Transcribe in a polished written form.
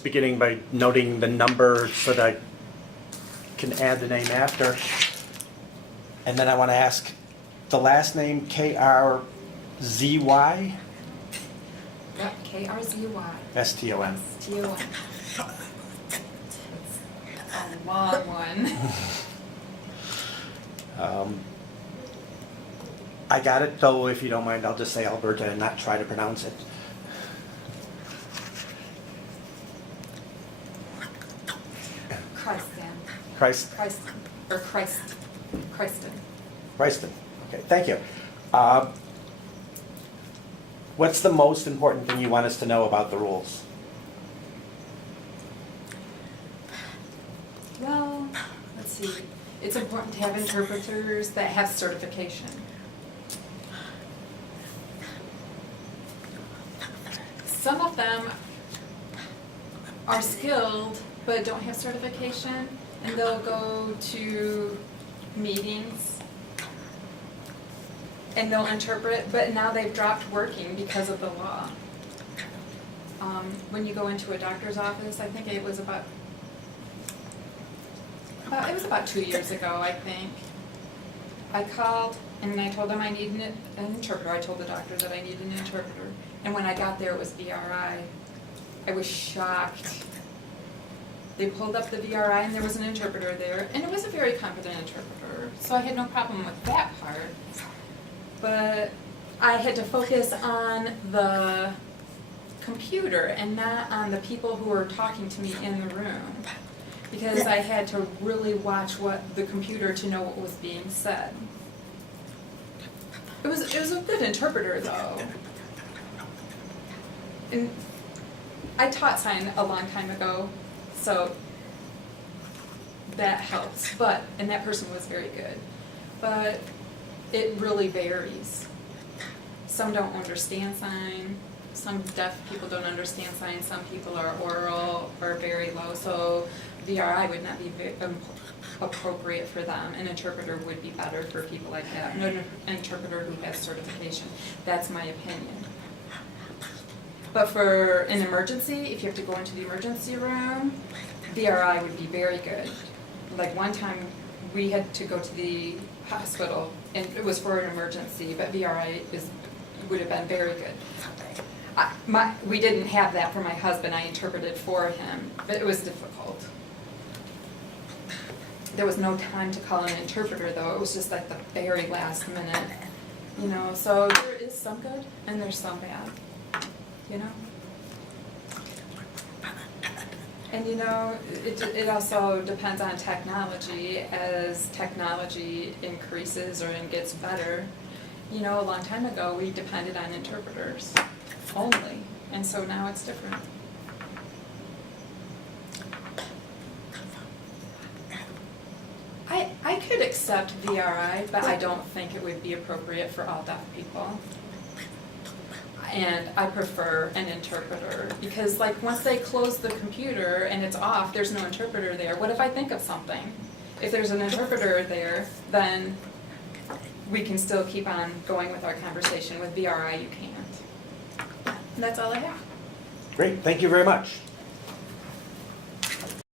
beginning by noting the number so that I can add the name after. And then I want to ask the last name, K-R-Z-Y? Yep, K-R-Z-Y. S-T-O-N. S-T-O-N. A long one. I got it, though, if you don't mind, I'll just say Alberta and not try to pronounce it. Krzyston. Krzyston. Okay, thank you. What's the most important thing you want us to know about the rules? Well, let's see. It's important to have interpreters that have certification. Some of them are skilled but don't have certification, and they'll go to meetings and they'll interpret, but now they've dropped working because of the law. When you go into a doctor's office, I think it was about 2 years ago, I think. I called and I told them I needed an interpreter. I told the doctor that I needed an interpreter. And when I got there, it was VRI. I was shocked. They pulled up the VRI and there was an interpreter there, and it was a very competent interpreter, so I had no problem with that part. But I had to focus on the computer and not on the people who were talking to me in the room, because I had to really watch the computer to know what was being said. It was a good interpreter, though. And I taught sign a long time ago, so that helps. And that person was very good. But it really varies. Some don't understand sign. Some deaf people don't understand sign. Some people are oral or very low. So VRI would not be appropriate for them. An interpreter would be better for people like that. An interpreter who has certification. That's my opinion. But for an emergency, if you have to go into the emergency room, VRI would be very good. Like one time we had to go to the hospital and it was for an emergency, but VRI would have been very good. We didn't have that for my husband. I interpreted for him, but it was difficult. There was no time to call an interpreter, though. It was just like the very last minute, so there is some good and there's some bad. And it also depends on technology. As technology increases or gets better, a long time ago we depended on interpreters only, and so now it's different. I could accept VRI, but I don't think it would be appropriate for all deaf people. And I prefer an interpreter, because once they close the computer and it's off, there's no interpreter there. What if I think of something? If there's an interpreter there, then we can still keep on going with our conversation. With VRI, you can't. And that's all I have. Great, thank you very much.